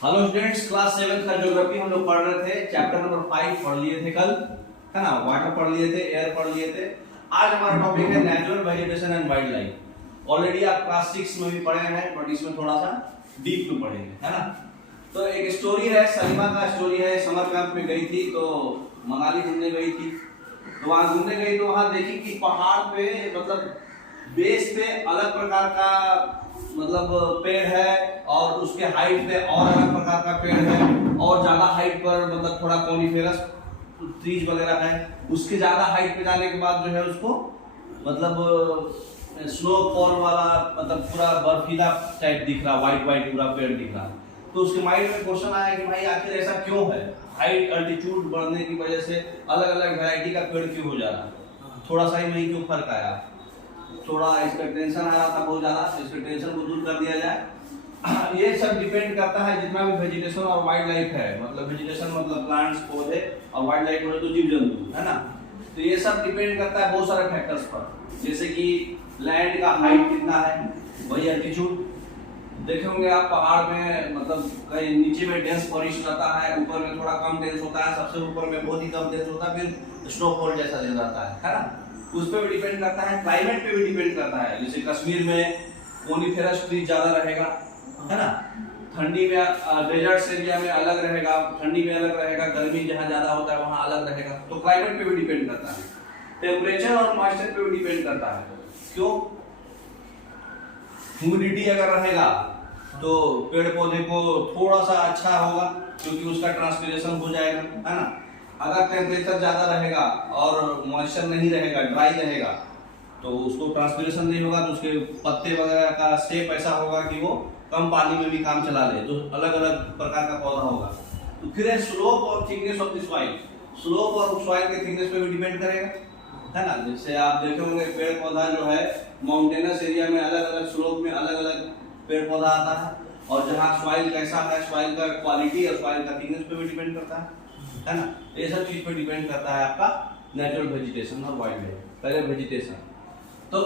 Hello students, class 7 का geography हम लोग पढ़ रहे थे। चैप्टर नंबर 5 पढ़ लिए थे कल, है ना। वाटर पढ़ लिए थे, एयर पढ़ लिए थे। आज हमारा टॉपिक है natural vegetation and wild life. Already आप क्लास 6 में भी पढ़े हैं, बट इसमें थोड़ा सा डीप में पढ़ेंगे, है ना। तो एक स्टोरी है, सलीमा का स्टोरी है। समर कैंप में गई थी, तो मनाली घूमने गई थी। तो वहां घूमने गई तो वहां देखी कि पहाड़ पे मतलब बेस पे अलग प्रकार का मतलब पेड़ है, और उसके हाइट पे और अलग प्रकार का पेड़ है, और ज्यादा हाइट पर मतलब थोड़ा कॉनिफेरस ट्रीज वगैरह है। उसके ज्यादा हाइट पे जाने के बाद जो है उसको मतलब स्नोफॉल वाला मतलब पूरा बर्फीला टाइप दिख रहा, व्हाइट व्हाइट पूरा पेड़ दिख रहा। तो उसके माइंड में क्वेश्चन आया कि भाई आखिर ऐसा क्यों है, हाइट अल्टीट्यूड बढ़ने की वजह से अलग अलग वैरायटी का पेड़ क्यों हो जा रहा। थोड़ा सा ही नहीं क्यों फर्क आया, थोड़ा इसका टेंशन आ रहा था बहुत ज्यादा। इसके टेंशन को दूर कर दिया जाए। ये सब डिपेंड करता है जितना भी वेजिटेशन और वाइल्ड लाइफ है, मतलब वेजिटेशन मतलब प्लांट्स पौधे, और वाइल्ड लाइफ बोले तो जीव जंतु, है ना। तो ये सब डिपेंड करता है बहुत सारे फैक्टर्स पर, जैसे कि लैंड का हाइट कितना है, वही एल्टीट्यूड। देखे होंगे आप पहाड़ में मतलब कहीं नीचे में डेंस फॉरेस्ट रहता है, ऊपर में थोड़ा कम डेंस होता है, सबसे ऊपर में बहुत ही कम डेंस होता है, फिर स्नोफॉल जैसा दिन रहता है ना। उस पर भी डिपेंड करता है, क्लाइमेट पे भी डिपेंड करता है। जैसे कश्मीर में कोनिफेरस ट्री ज्यादा रहेगा, है ना। ठंडी में डेजर्ट एरिया में अलग रहेगा, ठंडी में अलग रहेगा, गर्मी जहाँ ज्यादा होता है वहाँ अलग रहेगा। तो क्लाइमेट पे भी डिपेंड करता है, टेम्परेचर और मॉइस्चर पे भी डिपेंड करता है। क्यों? ह्यूमिडिटी अगर रहेगा तो पेड़ पौधे को थोड़ा सा अच्छा होगा, क्योंकि उसका ट्रांसपिरेशन हो जाएगा, है ना। अगर टेम्परेचर ज्यादा रहेगा और मॉइस्चर नहीं रहेगा, ड्राई रहेगा, तो उसको ट्रांसपिरेशन नहीं होगा, तो उसके पत्ते वगैरह का शेप ऐसा होगा कि वो कम पानी में भी काम चला ले। तो अलग अलग प्रकार का पौधा होगा। तो फिर स्लोप और thickness of the soil, slope और सॉइल के थिकनेस पे भी डिपेंड करेगा, है ना। जैसे आप देखे होंगे पेड़ पौधा जो है माउंटेनस एरिया में अलग अलग स्लोप में अलग अलग पेड़ पौधा आता है, और जहाँ सॉइल कैसा है, सॉइल का क्वालिटी और सॉइल का थिकनेस पे भी डिपेंड करता है ना। ये सब चीज पे डिपेंड करता है आपका नेचुरल वेजिटेशन और वाइल्ड लाइफ। पहले वेजिटेशन, तो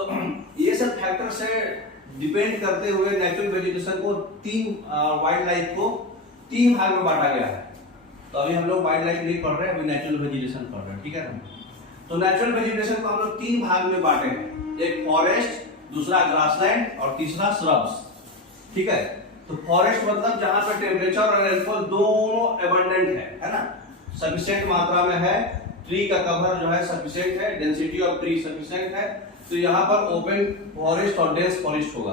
ये सब फैक्टर से डिपेंड करते हुए नेचुरल वेजिटेशन को वाइल्ड लाइफ को 3 भाग में बांटा गया है। तो अभी हम लोग वाइल्ड लाइफ नहीं पढ़ रहे हैं, अभी नेचुरल वेजिटेशन पढ़ रहे हैं, ठीक है ना। तो नेचुरल वेजिटेशन को हम लोग 3 भाग में बांटे हैं, एक फॉरेस्ट, दूसरा ग्रासलैंड और तीसरा श्रब्स, ठीक है। तो फॉरेस्ट मतलब जहां पर टेम्परेचर और रेनफॉल दोनों एबंडेंट है ना, सफिशिएंट मात्रा में है, ट्री का कवर जो है सफिशिएंट है, डेंसिटी ऑफ ट्री सफिशिएंट है। तो यहाँ पर ओपन फॉरेस्ट और डेंस फॉरेस्ट होगा,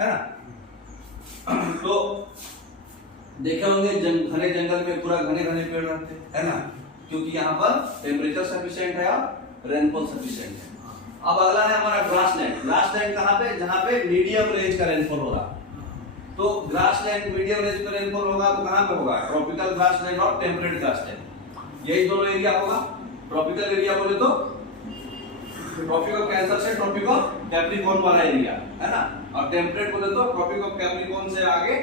है ना। तो देखे होंगे घने जंगल में पूरा घने घने पेड़ रहते हैं, है ना, क्योंकि यहाँ पर टेम्परेचर सफिशिएंट है और रेनफॉल सफिशिएंट है। अब अगला है हमारा ग्रासलैंड। ग्रासलैंड कहाँ पे? जहाँ पे मीडियम रेंज का रेनफॉल हो रहा। तो ग्रासलैंड मीडियम रेंज का रेनफॉल होगा तो कहाँ पे होगा? ट्रॉपिकल ग्रासलैंड और टेम्परेट ग्रासलैंड, यही दोनों एरिया होगा। ट्रॉपिकल एरिया बोले तो ट्रॉपिक ऑफ कैंसर से ट्रॉपिक ऑफ कैप्रिकॉर्न वाला एरिया, है ना। और टेम्परेट बोले तो ट्रॉपिक ऑफ कैप्रिकॉर्न से आगे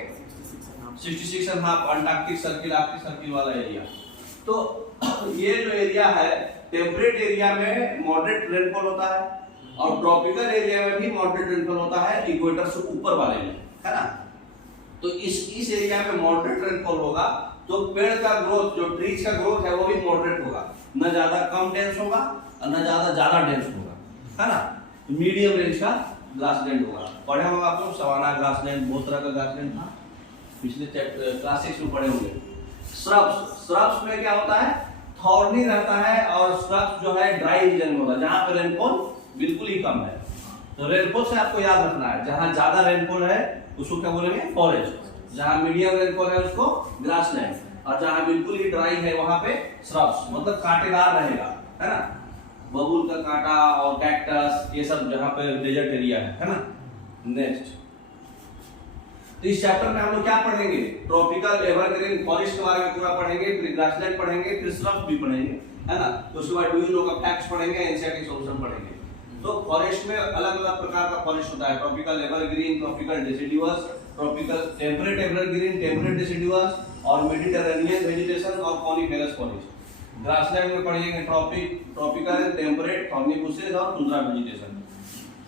66.5 अंटार्कटिक सर्किल, आर्कटिक सर्किल वाला एरिया। तो ये जो एरिया है, टेम्परेट एरिया में मॉडरेट रेनफॉल होता है, और ट्रॉपिकल एरिया में भी मॉडरेट रेनफॉल होता है, इक्वेटर से ऊपर वाले में, है ना। तो इस एरिया में मॉडरेट रेनफॉल होगा, तो पेड़ का ग्रोथ, जो ट्रीज का ग्रोथ है वो भी मॉडरेट होगा, न ज्यादा कम डेंस होगा और न ज्यादा डेंस होगा, है ना। मीडियम रेंज का ग्रासलैंड होगा। पढ़े होंगे आप लोग सवाना ग्रासलैंड, बहुत तरह का ग्रासलैंड था, पिछले चैप्टर क्लास 6 में पढ़े होंगे। श्रब्स में क्या होता है? थॉर्नी रहता है, और श्रब्स जो है ड्राई रीजन में होता है, जहां पर रेनफॉल बिल्कुल ही कम है। तो रेनफॉल से आपको याद रखना है, जहां ज्यादा रेनफॉल है उसको क्या बोलेंगे? फॉरेस्ट। जहां मीडियम रेनफॉल है उसको ग्रासलैंड, और जहां बिल्कुल ही ड्राई है वहां पे श्रब्स, मतलब कांटेदार रहेगा, है ना। बबूल का कांटा और कैक्टस, ये सब जहां पे डेजर्ट एरिया है ना। नेक्स्ट, तो इस चैप्टर में हम लोग क्या पढ़ेंगे? ट्रॉपिकल एवरग्रीन फॉरेस्ट के बारे में पूरा पढ़ेंगे, फिर ग्रासलैंड पढ़ेंगे, फिर श्रब्स भी पढ़ेंगे, है ना। तो उसके बाद डू यू नो का फैक्ट्स पढ़ेंगे, एनसीईआरटी सॉल्यूशन पढ़ेंगे। तो फॉरेस्ट में अलग अलग प्रकार का फॉरेस्ट होता है, tropical evergreen, tropical deciduous, tropical temperate evergreen, temperate deciduous, और मेडिटेरेनियन वेजिटेशन और कॉनिफेरस फॉरेस्ट। ग्रासलैंड में पढ़ेंगे ट्रॉपिकल, टेम्परेट, थॉर्नी बुशेस और टुंड्रा वेजिटेशन,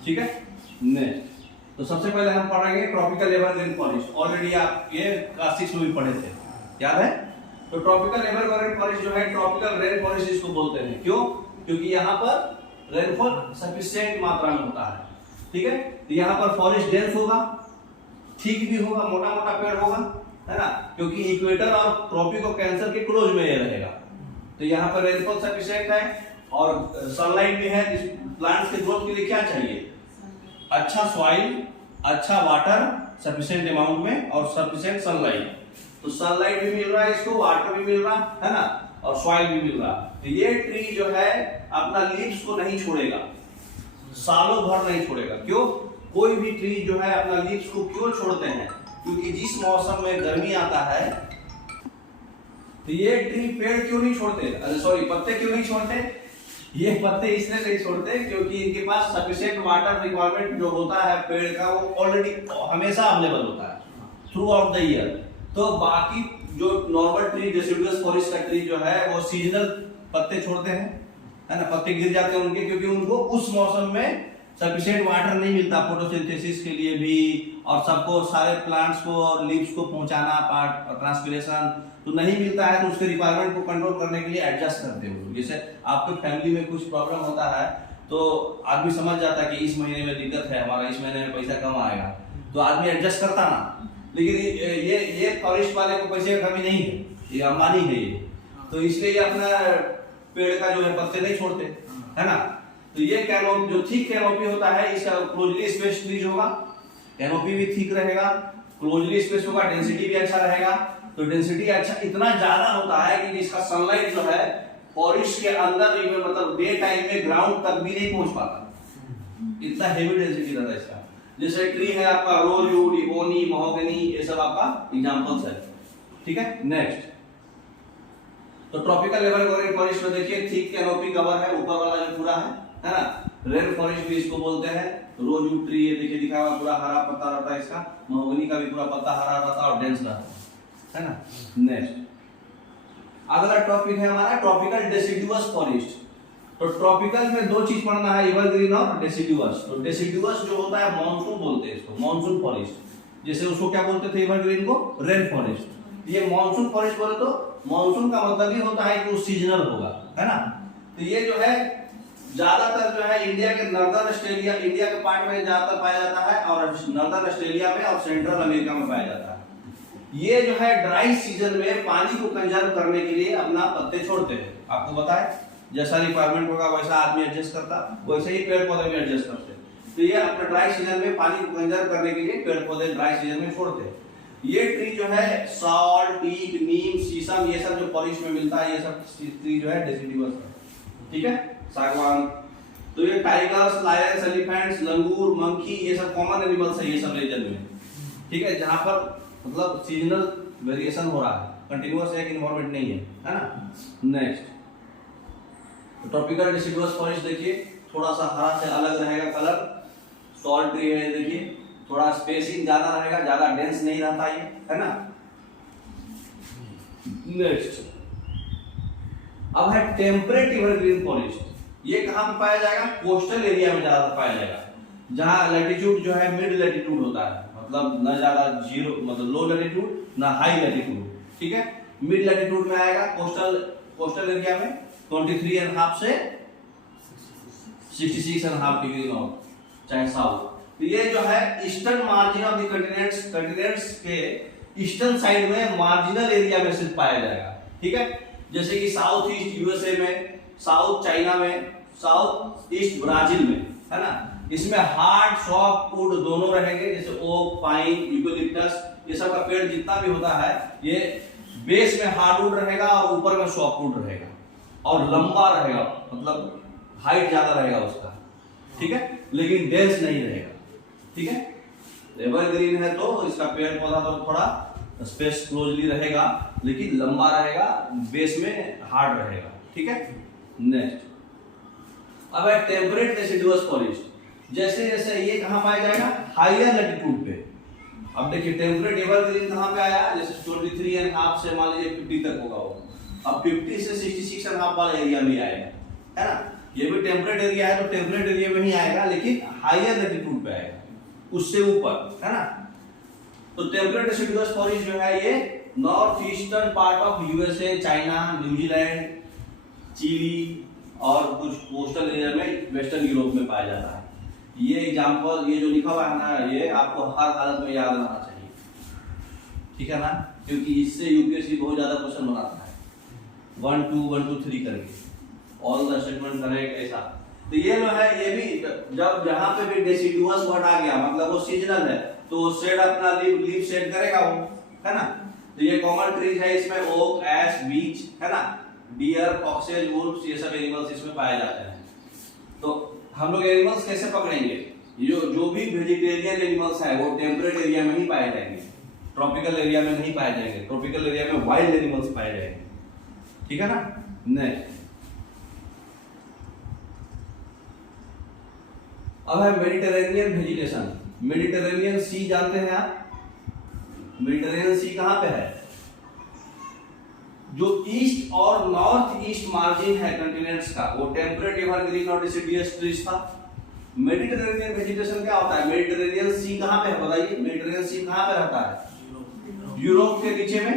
ठीक है। नेक्स्ट, तो सबसे पहले हम पढ़ेंगे ट्रॉपिकल एवरग्रीन फॉरेस्ट। ऑलरेडी आप ये क्लास 6 में भी पढ़े थे, याद है? तो ट्रॉपिकल एवरग्रीन फॉरेस्ट जो है ट्रॉपिकल रेन फॉरेस्ट इसको बोलते हैं। क्यों? क्योंकि यहाँ पर रेनफॉल सफिशिएंट मात्रा में होता है, ठीक है। तो यहाँ पर फॉरेस्ट डेंस होगा, ठीक भी होगा, मोटा मोटा पेड़ होगा, है ना, क्योंकि इक्वेटर और ट्रॉपिक और कैंसर के क्लोज में ये रहेगा। तो यहाँ पर रेनफॉल सफिशिएंट है और सनलाइट भी है। प्लांट्स के ग्रोथ के लिए क्या चाहिए? अच्छा सॉइल, अच्छा वाटर सफिशिएंट अमाउंट में और सफिशिएंट सनलाइट। तो सनलाइट भी मिल रहा है इसको, वाटर भी मिल रहा है ना, और सॉइल भी मिल रहा। तो ये ट्री जो है अपना लीव्स को नहीं छोड़ेगा, सालों भर नहीं छोड़ेगा। क्यों? कोई भी ट्री जो है अपना लीव्स को क्यों छोड़ते हैं? क्योंकि जिस मौसम में गर्मी आता है तो ये ट्री पेड़ क्यों नहीं छोड़ते, सॉरी पत्ते क्यों नहीं छोड़ते? ये पत्ते इसलिए नहीं छोड़ते क्योंकि इनके पास सफिशिएंट वाटर रिक्वायरमेंट जो होता है पेड़ का वो ऑलरेडी हमेशा अवेलेबल होता है थ्रू आउट द ईयर। तो बाकी जो नॉर्मल ट्री डेसिडुअस फॉरेस्ट का ट्री जो है वो सीजनल पत्ते छोड़ते हैं, है ना, पत्ते गिर जाते हैं उनके, क्योंकि उनको उस मौसम में सफिशिएंट वाटर नहीं मिलता फोटोसिंथेसिस के लिए भी, और सबको सारे प्लांट्स को और लीव्स को पहुंचाना, पार्ट ट्रांसपिरेशन तो नहीं मिलता है। तो उसके रिक्वायरमेंट को कंट्रोल करने के लिए एडजस्ट करते हैं। जैसे आपके फैमिली में कुछ प्रॉब्लम होता है तो आदमी समझ जाता है कि इस महीने में दिक्कत है, हमारा इस महीने में पैसा कम आएगा, तो आदमी एडजस्ट करता ना। लेकिन ये फॉरेस्ट वाले को पैसे का कमी नहीं है, ये अंबानी है ये, तो इसलिए ये अपना पेड़ का जो है पत्ते नहीं छोड़ते, है ना। तो ये कैनोपी जो थिक कैनोपी होता है इसका क्लोजली स्पेस ट्रीज होगा, कैनोपी भी थिक रहेगा, क्लोजली स्पेस होगा, डेंसिटी भी अच्छा रहेगा। तो डेंसिटी अच्छा इतना ज्यादा होता है कि जिसका सनलाइट जो है फॉरेस्ट के अंदर मतलब डे टाइम में ग्राउंड तक भी नहीं पहुंच पाता, इतना हेवी डेंसिटी रहता है इसका। जैसे ट्री है आपका रोजवुड, इबोनी, महोगनी, ये सब आपका एग्जांपल्स है, ठीक है। नेक्स्ट, तो ट्रॉपिकल एवरग्रीन फॉरेस्ट में देखिए थिक कैनोपी कवर है, ऊपर वाला जो पूरा है ना, रेन फॉरेस्ट भी इसको बोलते हैं। रोजवुड ट्री ये देखिए दिखा हुआ पूरा हरा पत्ता रहता है इसका, महोगनी का भी पूरा पत्ता हरा रहता है और डेंस रहता है ना। नेक्स्ट, अगला टॉपिक है हमारा ट्रॉपिकल डेसिडुअस फॉरेस्ट। तो ट्रॉपिकल में दो चीज पढ़ना है, एवरग्रीन और डेसिडुअस। तो डेसिडुअस जो होता है मॉनसून बोलते हैं इसको, मॉनसून फॉरेस्ट। जैसे उसको क्या बोलते थे एवरग्रीन को? Rain forest. ये मॉनसून फॉरेस्ट बोले तो मॉनसून का मतलब ये होता है कि वो सीजनल होगा, है ना। तो ये जो है ज्यादातर जो है इंडिया के नॉर्दर्न ऑस्ट्रेलिया, इंडिया के पार्ट में ज्यादातर पाया जाता है, और नॉर्दर्न ऑस्ट्रेलिया में और सेंट्रल अमेरिका में पाया जाता है। ये जो है ड्राई सीजन में पानी को कंजर्व करने के लिए अपना पत्ते छोड़ते हैं। आपको पता है जैसा रिक्वायरमेंट होगा वैसा आदमी एडजस्ट करता, वैसे ही पेड़ पौधे भी एडजस्ट करते हैं। तो ये अपने ड्राई सीजन में पानी को कंजर्व करने के लिए पेड़ पौधे ड्राई सीजन में छोड़ते हैं। ये ट्री जो है साल, टीक, नीम, शीशम, ये सब जो फॉरेस्ट में मिलता है, ये सब ट्री जो है डेसिडुअस है, ठीक है, सागवान। तो ये टाइगर्स, लायंस, एलिफेंट्स, लंगूर, मंकी, ये सब कॉमन एनिमल्स है ये सब रीजन में, ठीक है, जहां पर मतलब सीजनल वेरिएशन हो रहा है, कंटिन्यूअस एक एनवायरनमेंट नहीं है ना। नेक्स्ट, ट्रॉपिकल डेसिडुअस फॉरेस्ट देखिए थोड़ा सा हरा से अलग रहेगा कलर, सॉल्ट ट्री है देखिए, थोड़ा स्पेसिंग ज्यादा रहेगा, ज्यादा डेंस नहीं रहता ये, है ना। नेक्स्ट, अब है टेम्परेट एवरग्रीन फॉरेस्ट। ये कहां पे पाया जाएगा? कोस्टल एरिया में ज्यादा पाया जाएगा, जहां लैटिट्यूड जो है मिड लैटिट्यूड होता है, मतलब न ज्यादा जीरो, मतलब लो लैटिट्यूड ना हाई लैटिट्यूड, ठीक है। मिड लैटिट्यूड में आएगा कोस्टल एरिया में 23.5 से 66.5 डिग्री नॉर्थ चाहे साउथ। तो ये जो है eastern margin of the continents के ईस्टर्न साइड में मार्जिनल एरिया में सिर्फ पाया जाएगा, ठीक है। जैसे कि साउथ ईस्ट यूएसए में, साउथ चाइना में, साउथ ईस्ट ब्राजील में, है ना। इसमें हार्ड सॉफ्ट वुड दोनों रहेंगे, जैसे ओक, पाइन, यूकेलिप्टस, ये सब का पेड़ जितना भी होता है ये बेस में हार्ड वुड रहेगा और ऊपर में सॉफ्ट वुड रहेगा, और लंबा रहेगा, मतलब हाइट ज्यादा रहेगा उसका, ठीक है, लेकिन डेंस नहीं रहेगा, ठीक है। एवरग्रीन है तो इसका पेड़ पौधा तो थोड़ा स्पेस क्लोजली रहेगा, लेकिन लंबा रहेगा, बेस में हार्ड रहेगा, ठीक है। नेक्स्ट, अब है टेम्परेट डेसिडुअस फॉरेस्ट। जैसे जैसे ये कहां पाया जाएगा? हायर लैटिट्यूड पे। अब देखिए टेम्परेट एवरग्रीन कहां पे आया? जैसे 23.5 से मान लीजिए 50 तक होगा वो, अब 50 से 66.5 वाला एरिया में आएगा, है ना। ये भी टेम्परेट एरिया है तो टेम्परेट एरिया में ही आएगा, लेकिन हायर लैटिट्यूड पे आएगा। उससे ऊपर, है ना। तो टेम्परेट डिसिडुअस फॉरेस्ट जो है ये north eastern part of USA, China, न्यूजीलैंड, चिली और कुछ कोस्टल एरिया में वेस्टर्न यूरोप में पाया जाता है। ये एग्जांपल, ये जो लिखा हुआ है ना, ये आपको हर हालत में याद रहना चाहिए, ठीक है ना, क्योंकि इससे यूपीएससी बहुत ज्यादा क्वेश्चन बनाता है 1 2 1 2 3 करके, ऑल द स्टेटमेंट करेक्ट ऐसा। तो ये जो है ये भी जब जहां पे भी डेसिडुअस वर्ड आ गया मतलब वो सीजनल है तो शेड अपना लीफ शेड करेगा वो, है ना। तो ये कॉमन ट्रीज है, इसमें ओक, एश, बीच, है ना, डियर, फॉक्सेज, वुल्फ्स, ये सब एनिमल्स इसमें पाए जाते हैं। तो हम लोग एनिमल्स कैसे पकड़ेंगे? जो भी वेजिटेरियन एनिमल्स है वो टेम्परेट एरिया में ही पाए जाएंगे, ट्रॉपिकल एरिया में नहीं पाए जाएंगे। ट्रॉपिकल एरिया में वाइल्ड एनिमल्स पाए जाएंगे, ठीक है ना। नेक्स्ट अब है मेडिटेरेनियन वेजिटेशन। मेडिटेरेनियन सी जानते हैं आप? मेडिटेरेनियन सी कहां पे है? जो ईस्ट और नॉर्थ ईस्ट मार्जिन है कॉन्टिनेंट्स का वो टेम्परेट एवरग्रीन और डिसिडियस ट्रीज था। मेडिटेरेनियन वेजिटेशन क्या होता है? मेडिटेरेनियन सी कहां पे है बताइए? मेडिटेरेनियन सी कहां पे रहता है? यूरोप के नीचे में,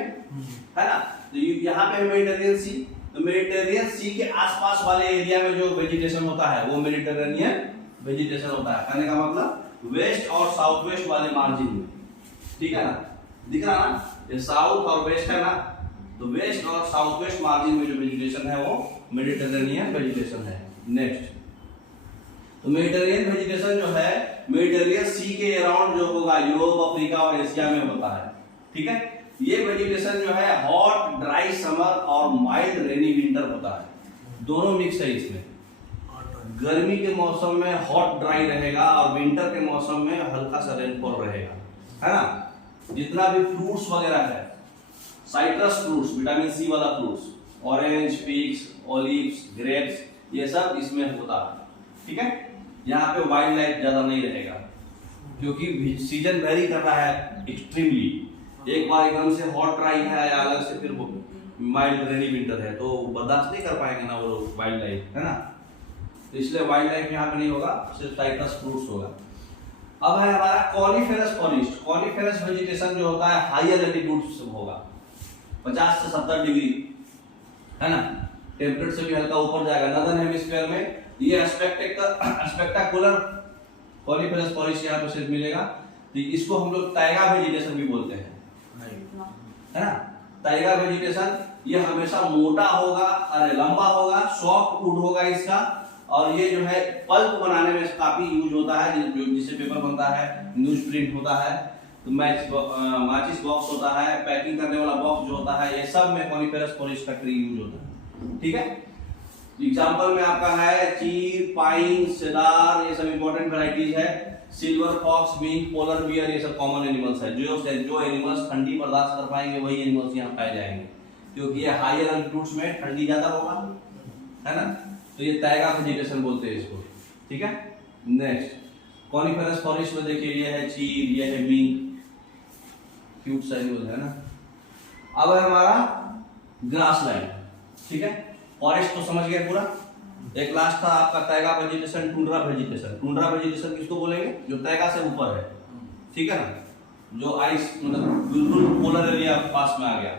है ना। तो यहाँ पे है मेडिटेरेनियन सी। तो मेडिटेरेनियन सी के आसपास वाले एरिया में जो वेजिटेशन होता है वो मेडिटेरेनियन वेजिटेशन होता है। कहने का मतलब वेस्ट और साउथ वेस्ट वाले मार्जिन में, ठीक है ना, दिख रहा ना, ये साउथ और वेस्ट है ना, तो वेस्ट और साउथ वेस्ट मार्जिन में जो वेजिटेशन है वो मेडिटेरेनियन वेजिटेशन है। नेक्स्ट, तो मेडिटेरेनियन वेजिटेशन जो है मेडिटेरेनियन सी के अराउंड जो होगा यूरोप, अफ्रीका और एशिया में होता है, ठीक है। ये वेजिटेशन जो है हॉट ड्राई समर और माइल्ड रेनी विंटर होता है, दोनों मिक्स है इसमें। गर्मी के मौसम में हॉट ड्राई रहेगा और विंटर के मौसम में हल्का सा रेनफॉल रहेगा, है ना। जितना भी फ्रूट्स वगैरह है, साइट्रस फ्रूट्स, विटामिन सी वाला fruits, orange, figs, olives, grapes, ये सब इसमें होता है, ठीक है। यहाँ पे वाइल्ड लाइफ ज्यादा नहीं रहेगा क्योंकि सीजन वेरी कर रहा है एक्सट्रीमली। एक बार एकदम से हॉट ड्राई है या अलग से फिर माइल्ड रेनी विंटर है तो बर्दाश्त नहीं कर पाएंगे ना वो वाइल्ड लाइफ, है ना। तो इसलिए वाइल्ड लाइफ यहाँ पे नहीं होगा, सिर्फ साइट्रस फ्रूट्स होगा। अब है हमारा कॉनिफेरस फॉरेस्ट। कॉनिफेरस वेजिटेशन जो होता है हायर एल्टीट्यूड्स होगा, 50 से 70 डिग्री, है ना, टेम्परेचर से भी हल्का ऊपर जाएगा। नॉर्दर्न हेमिस्फीयर में ये स्पेक्टाकुलर कॉनिफेरस फॉरेस्ट यहाँ पे सिर्फ मिलेगा। तो इसको हम लोग टाइगा वेजिटेशन भी बोलते हैं, है ना। टाइगा वेजिटेशन ये हमेशा मोटा होगा, अरे लंबा होगा, सॉफ्ट वुड होगा इसका, और ये जो है पल्प बनाने में काफी यूज होता है, जिससे पेपर बनता है, न्यूज प्रिंट होता है, तो माचिस बॉक्स होता है, पैकिंग करने वाला बॉक्स जो होता है, ये सब में कॉनिफेरस फॉरेस्ट का ट्री यूज होता है, ठीक है। एग्जांपल में आपका है चीर, पाइन, सेदार, ये सब इंपॉर्टेंट वैरायटीज है। Silver fox, mink, polar bear, ये सब कॉमन एनिमल्स है। जो एनिमल्स ठंडी बर्दाश्त कर पाएंगे वही एनिमल्स यहाँ पाए जाएंगे, क्योंकि ये हायर एल्टीट्यूड्स में ठंडी ज्यादा होगा, है ना। तो ये टाइगा वेजिटेशन बोलते हैं इसको, ठीक है। नेक्स्ट, कॉनिफेरस फॉरेस्ट में देखिए ये है चीर, ये है मिंक, क्यूट सा एनिमल है ना। अब है हमारा ग्रासलैंड, ठीक है। फॉरेस्ट तो समझ गए पूरा। एक लास्ट था आपका Tyga vegetation, tundra vegetation. Tundra vegetation किसको बोलेंगे? जो टाइगा से ऊपर है, ठीक है ना, जो आइस मतलब बिल्कुल पोलर एरिया पास में आ गया।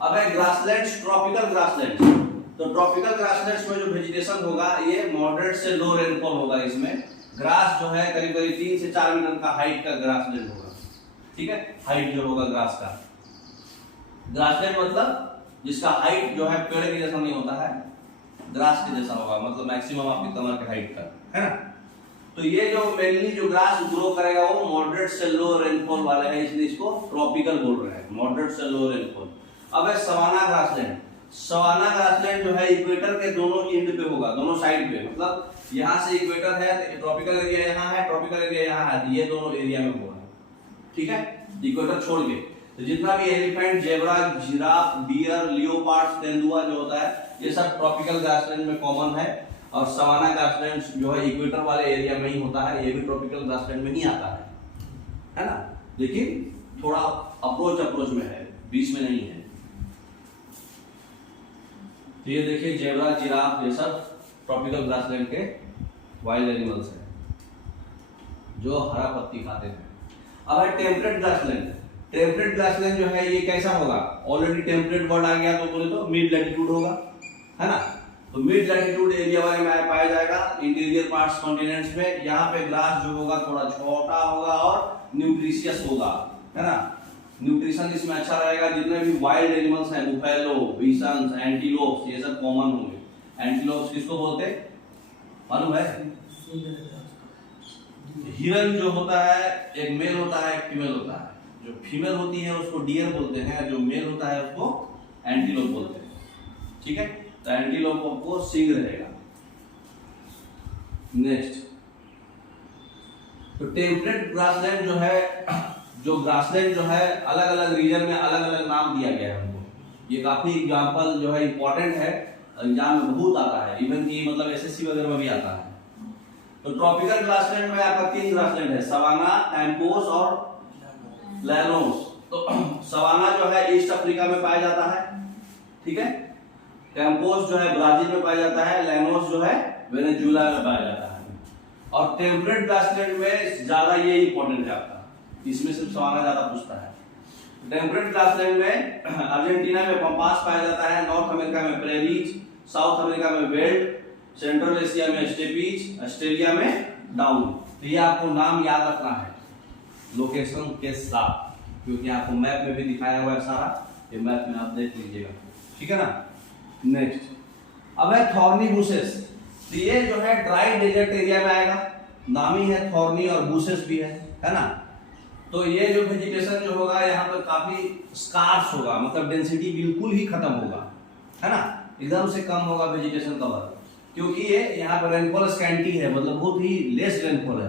अब है ग्रासलैंड्स, ट्रॉपिकल ग्रासलैंड्स। तो ट्रॉपिकल ग्रासलैंड्स में जो वेजिटेशन होगा ये मॉडरेट से लो रेनफॉल होगा। इसमें ग्रास जो है करीब करीब 3 से 4 मीटर का हाइट का ग्रासलैंड होगा, ठीक है। हाइट जो होगा ग्रास का, ग्रासलैंड मतलब जिसका हाइट जो है पेड़ के जैसा नहीं होता है, ग्रास के जैसा होगा, मतलब मैक्सिमम आपकी कमर के हाइट का, है ना। तो ये जो मेनली जो ग्रास ग्रो करेगा वो मॉडरेट से लो रेनफॉल वाले हैं, इसलिए इसको ट्रॉपिकल बोल रहे हैं, मॉडरेट से लो रेनफॉल। अब है सवाना ग्रासलैंड। सवाना ग्रासलैंड जो है इक्वेटर के दोनों एंड पे होगा, दोनों साइड पे, मतलब यहाँ से इक्वेटर है तो ट्रॉपिकल एरिया यहाँ है, ट्रॉपिकल एरिया यहाँ है, ये दोनों एरिया में होगा, ठीक है, इक्वेटर छोड़ के। तो जितना भी elephant, zebra, giraffe, deer, leopard, तेंदुआ जो होता है ये सब ट्रॉपिकल ग्रासलैंड में कॉमन है। और सवाना ग्रासलैंड जो है इक्वेटर वाले एरिया में ही होता है, ये भी ट्रॉपिकल ग्रासलैंड में ही आता है ना, लेकिन थोड़ा अप्रोच में है, बीच में नहीं है। तो ये देखिए जेब्रा, जिराफ, ये सब ट्रॉपिकल ग्रासलैंड के वाइल्ड एनिमल्स हैं। जो हरा पत्ती खाते थे। अब है टेम्परेट ग्रासलैंड। टेम्परेट ग्रासलैंड जो है ये कैसा होगा, ऑलरेडी टेम्परेट वर्ड आ गया तो बोले तो मिड लैटिट्यूड होगा, है ना। तो मिड लैटिट्यूड एरिया वाले में पाया जाएगा इंटीरियर पार्ट्स कॉन्टिनेंट्स में। यहाँ पे ग्रास जो होगा थोड़ा छोटा होगा और न्यूट्रिशियस होगा, है ना। न्यूट्रिशन इसमें अच्छा रहेगा। जितने भी वाइल्ड एनिमल्स हैं, बुफेलो, बिसन्स, एंटीलोप्स, ये सब कॉमन होंगे। एंटीलोप्स किसको बोलते हैं मालूम है? हिरन जो होता है एक मेल होता है, एक फीमेल होता है। जो फीमेल होती है उसको डियर बोलते हैं, जो मेल होता है उसको एंटीलोप बोलते हैं, ठीक है। तो एंटीलोप को सिंग रहेगा। नेक्स्ट, तो टेम्परेट ग्रासलैंड जो है, जो ग्रासलैंड जो है अलग अलग रीजन में अलग अलग नाम दिया गया है हमको। ये काफी एग्जांपल जो है इंपॉर्टेंट है, एग्जाम में बहुत आता है, इवन की मतलब एसएससी वगैरह में भी आता है। तो ट्रॉपिकल ग्रासलैंड में आपका 3 ग्रासलैंड है, सवाना, टेम्पोस और लैनोस। तो सवाना जो है ईस्ट अफ्रीका में पाया जाता है, ठीक है। टेम्पोस जो है ब्राजील में पाया जाता है, लैनोस जो है वेनेजुएला में पाया जाता है। और टेम्परेट ग्रासलैंड में ज्यादा ये इंपॉर्टेंट है आपका, इसमें सिर्फ सवाना ज्यादा पूछता है। टेम्परेट ग्रासलैंड में अर्जेंटीना में पंपास पाया जाता है, नॉर्थ अमेरिका में प्रेरीज, साउथ अमेरिका में वेल्ड, सेंट्रल एशिया में स्टेपीज, ऑस्ट्रेलिया में डाउन। तो ये आपको नाम याद रखना है लोकेशन के साथ, क्योंकि आपको मैप में भी दिखाया हुआ है सारा, ये मैप में आप देख लीजिएगा, ठीक है ना। नेक्स्ट, अब है थॉर्नी बुशेस। तो ये जो है ड्राई डेजर्ट एरिया में आएगा, नाम ही है थॉर्नी और बुशेस भी है ना। तो ये जो वेजिटेशन जो होगा यहाँ पर काफी स्कार्स होगा, मतलब डेंसिटी बिल्कुल ही खत्म होगा, है ना, एकदम से कम होगा वेजिटेशन कवर, क्योंकि ये यहाँ पर रेनफॉल स्कैंटी है, मतलब बहुत ही लेस रेनफॉल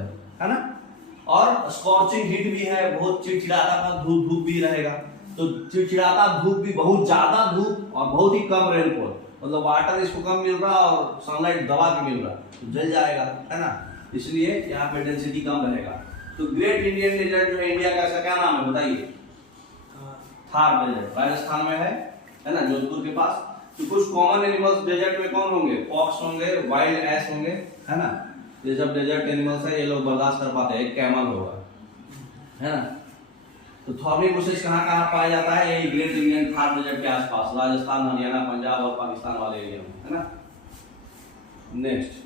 है ना। और स्कॉर्चिंग हीट भी है, बहुत चिड़चिड़ाता धूप भी रहेगा। तो चिड़चिड़ाता धूप भी, बहुत ज्यादा धूप और बहुत ही कम रेनफॉल, मतलब वाटर इसको कम मिल रहा और सनलाइट दबा के मिल रहा, तो जल जाएगा, है ना। इसलिए यहाँ पे डेंसिटी कम रहेगा। तो ग्रेट इंडियन डेजर्ट जो है इंडिया का, ऐसा क्या नाम है बताइए? थार डेजर्ट, राजस्थान में है ना, जोधपुर के पास। तो कुछ कॉमन एनिमल्स डेजर्ट में कौन होंगे? फॉक्स होंगे, वाइल्ड एस होंगे, है ना। ये सब डेजर्ट एनिमल्स है, ये लोग बर्दाश्त कर पाते हैं। एक कैमल होगा, है ना। तो थॉर्नी बुशेस कहाँ पाया जाता है? ये ग्रेट इंडियन थार डेजर्ट के आसपास, राजस्थान, हरियाणा, पंजाब और पाकिस्तान वाले एरिया में, है ना। नेक्स्ट,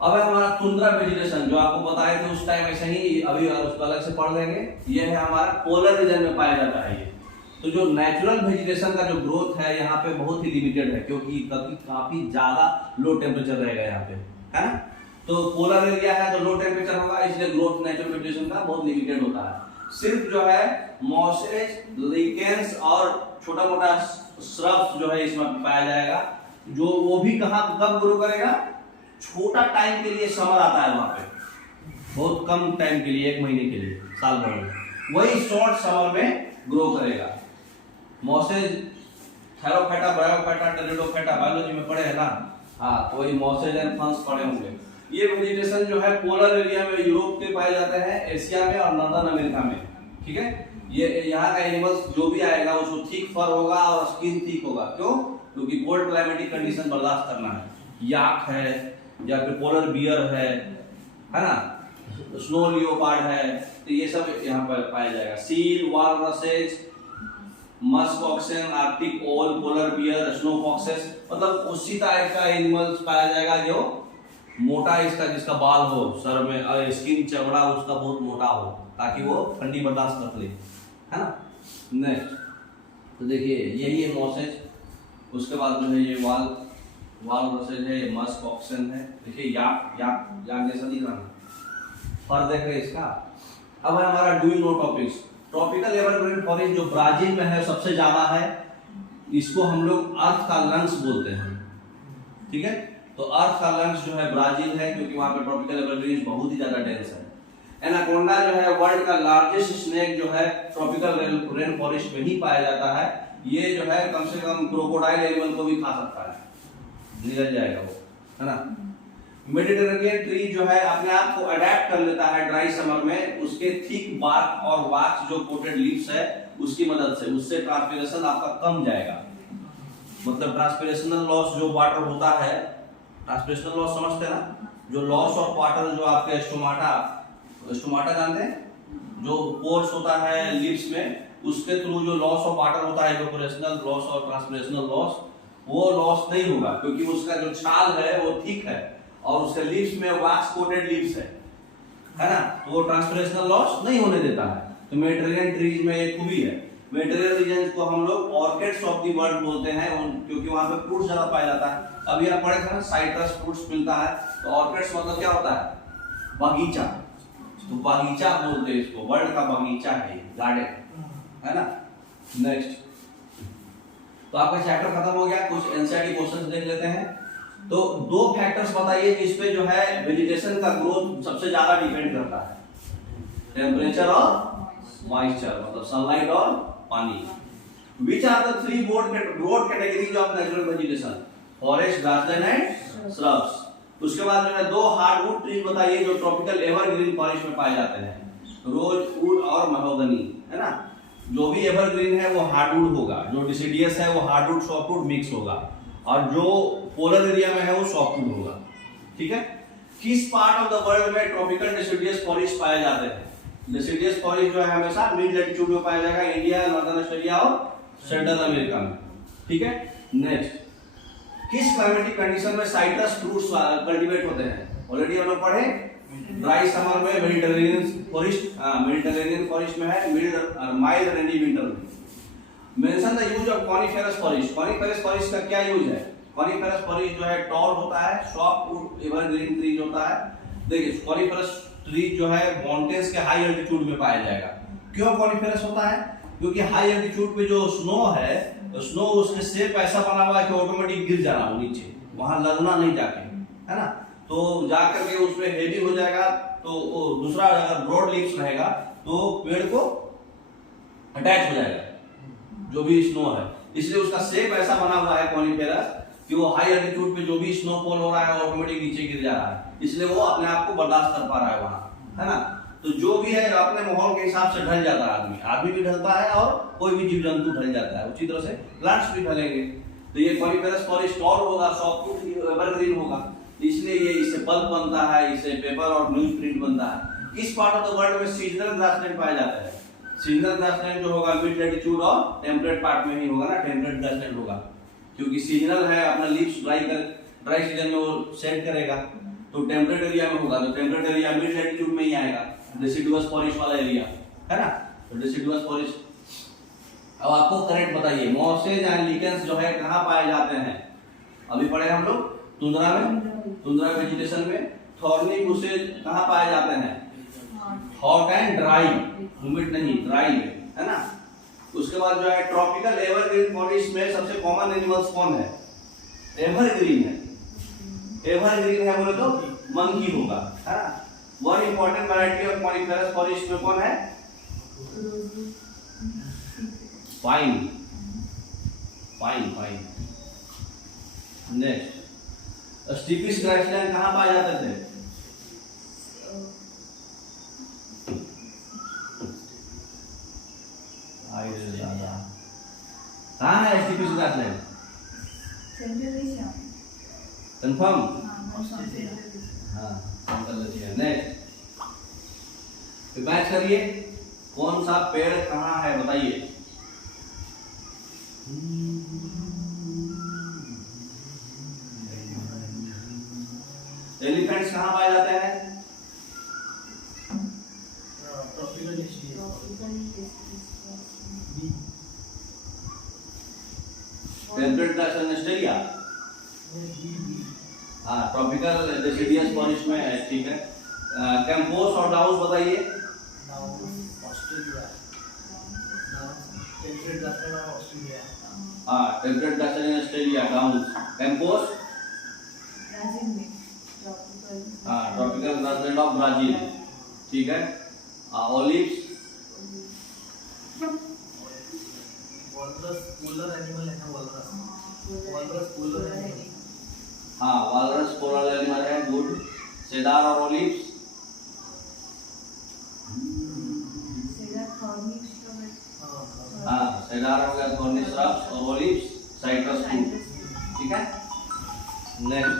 अब है हमारा टुंड्रा वेजिटेशन, जो आपको बताए थे उस टाइम ऐसे ही, अभी उसको अलग से पढ़ लेंगे। ये है हमारा पोलर रीजन में पाया जाता है ये। तो जो नेचुरल वेजिटेशन का जो ग्रोथ है यहाँ पे बहुत ही लिमिटेड है, क्योंकि काफी ज्यादा लो टेम्परेचर रहेगा यहाँ पे, है ना। तो पोलर एरिया है तो लो टेम्परेचर होगा, इसलिए ग्रोथ नेचुरल वेजिटेशन का बहुत लिमिटेड होता है। सिर्फ जो है मॉसेज, लिकेंस और छोटा मोटा श्रब्स जो है इसमें पाया जाएगा, जो वो भी कहाँ कब ग्रो करेगा? छोटा टाइम के लिए समर आता है वहां पे, बहुत कम टाइम के लिए, 1 महीने के लिए, साल भर में, वही शॉर्ट समर में ग्रो करेगा। मॉसेज, थैरोफाइटा, ब्रायोफाइटा, टेरिडोफाइटा बायोलॉजी में पढ़े है ना, हाँ, तो वही मॉसेज एंड फंस पढ़े होंगे। ये वेजिटेशन जो है पोलर एरिया में यूरोप के पाए जाते हैं, एशिया में और नॉर्दर्न अमेरिका में, ठीक है। ये यहाँ का एनिमल्स जो भी आएगा उसको थिक फर होगा और स्किन थिक होगा, क्यों? क्योंकि कोल्ड क्लाइमेटिक कंडीशन बर्दाश्त करना है। याक है, या फिर पोलर बियर है ना, स्नो लियोपार्ड है, तो ये सब यहाँ पर पाया जाएगा। सील, वालरसेज, मस्क ऑक्सन, आर्कटिक ओल, पोलर बियर, स्नो फॉक्सेस, मतलब उसी टाइप का एनिमल्स पाया जाएगा जो मोटा, इसका जिसका बाल हो सर में और स्किन चमड़ा उसका बहुत मोटा हो, ताकि वो ठंडी बर्दाश्त कर ले, है ना। नेक्स्ट, तो देखिए यही है मॉसेज, उसके बाद जो है ये वालरसेज है, मस्क ऑक्सन है, देखिए याक जैसा दिख रहा है, फर देख रहे इसका। अब है हमारा do you know topics. Tropical evergreen forest जो ब्राजील में है सबसे ज्यादा है, इसको हम लोग अर्थ का लंग्स बोलते हैं, ठीक है। तो अर्थ का लंग्स जो है ब्राजील है, क्योंकि वहां पे ट्रॉपिकल एवरग्रीन बहुत ही ज्यादा डेंस है। एनाकोंडा जो है वर्ल्ड का लार्जेस्ट स्नेक जो है ट्रॉपिकल रेन फॉरेस्ट में ही पाया जाता है। ये जो है कम से कम क्रोकोडाइल एनिमल को भी खा सकता है, निकल जाएगा वो, है ना। मेडिटेरेनियन ट्री जो है अपने आप को अडेप्ट कर लेता है ड्राई समर में, उसके थिक बार्क और वाक्स जो कोटेड लीव्स है उसकी मदद से, उससे ट्रांसपिरेशन आपका कम जाएगा। मतलब ट्रांसपिरेशनल लॉस जो वाटर होता है, ट्रांसपिरेशनल लॉस समझते हैं ना, जो लॉस ऑफ वाटर जो आपके स्टोमाटा स्टोमाटा जानते हैं, जो पोर्स होता है लिप्स में, उसके थ्रू जो लॉस ऑफ वाटर होता है, इवेपोरेशनल लॉस और ट्रांसपिरेशनल लॉस, वो लॉस नहीं होगा क्योंकि उसका जो छाल है वो थिक है और उसके लिप्स में वैक्स कोटेड लिप्स है ना, तो वो ट्रांसपिरेशनल लॉस नहीं होने देता है। तो मेडिटेरेनियन ट्रीज में एक खूबी है। मेडिटेरेनियन रीजन को हम लोग ऑर्किड्स ऑफ द वर्ल्ड बोलते हैं क्योंकि वहां पे फ्रूट्स ज्यादा पाया जाता है। अभी आप पढ़े थे ना, साइट्रस फ्रूट्स मिलता है, तो ऑर्किड्स मतलब क्या होता है, बगीचा, तो बगीचा बोलते हैं इसको, वर्ल्ड का बगीचा है, गार्डन है ना। नेक्स्ट, तो आपका चैप्टर खत्म हो गया, कुछ एनसीईआरटी क्वेश्चंस देख लेते हैं। तो दो फैक्टर्स बताइए जिस पे जो है वेजिटेशन का ग्रोथ सबसे ज्यादा डिपेंड करता है, टेम्परेचर और मॉइस्चर, मतलब सनलाइट और पानी। Which are the three broad categories of natural vegetation? Forest, grassland and shrubs. उसके बाद जो है दो हार्डवुड ट्रीज बताइए जो ट्रॉपिकल एवरग्रीन फॉरेस्ट में पाए जाते हैं, रोज वुड और महोगनी, है ना। जो भी एवरग्रीन है वो हार्डवुड होगा, जो डिसिडियस है वो हार्डवुड सॉफ्टवुड मिक्स होगा, और जो पोलर एरिया में है वो सॉफ्टवुड होगा, ठीक है। किस पार्ट ऑफ द वर्ल्ड में ट्रॉपिकल डिसिडियस फॉरेस्ट पाए जाते हैं? डिसिडियस फॉरेस्ट जो है हमेशा मिड लैटिट्यूड में पाया जाएगा, इंडिया, नॉर्दर्न ऑस्ट्रेलिया और सेंट्रल अमेरिका में, ठीक है। नेक्स्ट, किस क्लाइमेटिक कंडीशन में साइट्रस फ्रूट्स कल्टीवेट होते हैं? ऑलरेडी हम लोग पढ़े, ड्राई समर में मेडिटेरेनियन फॉरेस्ट में है, माइल्ड रेनी विंटर में। Mention the use of coniferous forest. Coniferous forest का क्या यूज है? कॉनिफेरस फॉरेस्ट जो है टॉल होता है, सॉफ्ट एवरग्रीन ट्रीज होता है। देखिए कॉनिफेरस ट्री जो है माउंटेन्स के हाई एल्टीट्यूड में पाया जाएगा। क्यों कॉनिफेरस होता है? क्योंकि हाई एल्टीट्यूड पे जो स्नो है, स्नो उसके शेप ऐसा बना हुआ है कि ऑटोमेटिक गिर जाना वो नीचे, वहां लगना नहीं जाके, है ना। तो जाकर के उसमें हेवी हो जाएगा, तो दूसरा अगर ब्रॉड लीव्स रहेगा तो पेड़ को अटैच हो जाएगा जो भी स्नो है, इसलिए उसका शेप ऐसा बना हुआ है कॉनिफेरस कि वो हाई एल्टीट्यूड पे जो भी स्नोफॉल हो रहा है ऑटोमेटिक नीचे गिर जा रहा है, इसलिए वो अपने आप को बर्दाश्त कर पा रहा है वहां, है ना। तो जो भी है अपने माहौल के हिसाब से ढल जाता है, आदमी भी ढलता है और कोई भी जीव जंतु ढल जाता है, उसी तरह से प्लांट्स भी ढलेंगे। तो ये कॉनिफेरस फॉरेस्ट टॉल होगा, सॉफ्टवुड एवरग्रीन होगा, इसलिए ये इससे पल्प बनता है, इससे पेपर और न्यूज प्रिंट बनता है। किस पार्ट ऑफ द वर्ल्ड में सीजनल ग्रासलैंड पाया जाता है? सीजनल ग्रासलैंड जो होगा मिड लैटिट्यूड और टेम्परेट पार्ट में ही होगा ना, टेम्परेट ग्रासलैंड होगा, क्योंकि सीजनल है, अपना लीव्स ड्राई सीजन में वो सेट करेगा, तो टेम्परेट एरिया में होगा, तो टेम्परेट एरिया मिड लैटिट्यूड में ही आएगा, डिसिडुअस फॉरेस्ट वाला एरिया, है ना। तो डिसिडुअस फॉरेस्ट। अब आपको करेक्ट बताइए, मॉसेज एंड लिकेंस जो है कहाँ पाए जाते हैं? अभी पढ़े हम लोग टुंड्रा में, टुंड्रा वेजिटेशन में। थॉर्नी बुशेज कहाँ पाए जाते हैं? हॉट एंड ड्राई, ह्यूमिड नहीं, ड्राई में, है ना। उसके बाद जो है ट्रॉपिकल एवरग्रीन फॉरेस्ट में सबसे कॉमन एनिमल्स कौन है? एवरग्रीन है, एवरग्रीन है बोले तो मंकी होगा, है ना। One important variety of coniferous forest में कौन है? Pine, pine, pine. Next, steppes grassland कहाँ पाए जाते थे? कहाँ है स्टीपिस ग्रासलैंड? कंफर्म? हाँ, नेक्स्ट, मैच करिए, कौन सा पेड़ कहाँ है बताइए? एलिफेंट्स कहाँ पाए जाते हैं? टेम्परेट ग्रासलैंड ऑस्ट्रेलिया, हाँ, ट्रॉपिकल डेसिडियस फॉरेस्ट में है, ठीक है। कैंपोस और डाउस बताइए। हाँ, टेम्परेट ग्रासलैंड ऑस्ट्रेलिया, डाउस। कैंपोस, हाँ, ट्रॉपिकल ग्रासलैंड ऑफ ब्राजील, ठीक है। ओलिव्स, हाँ, वालरस पोलर एनिमल है, गुड। सेडार और ओलिव्स, हाँ, सेडार हो गया, थॉर्नी श्रब्स, और ओलिव्स साइट्रस फ्रूट, ठीक है। नेक्स्ट,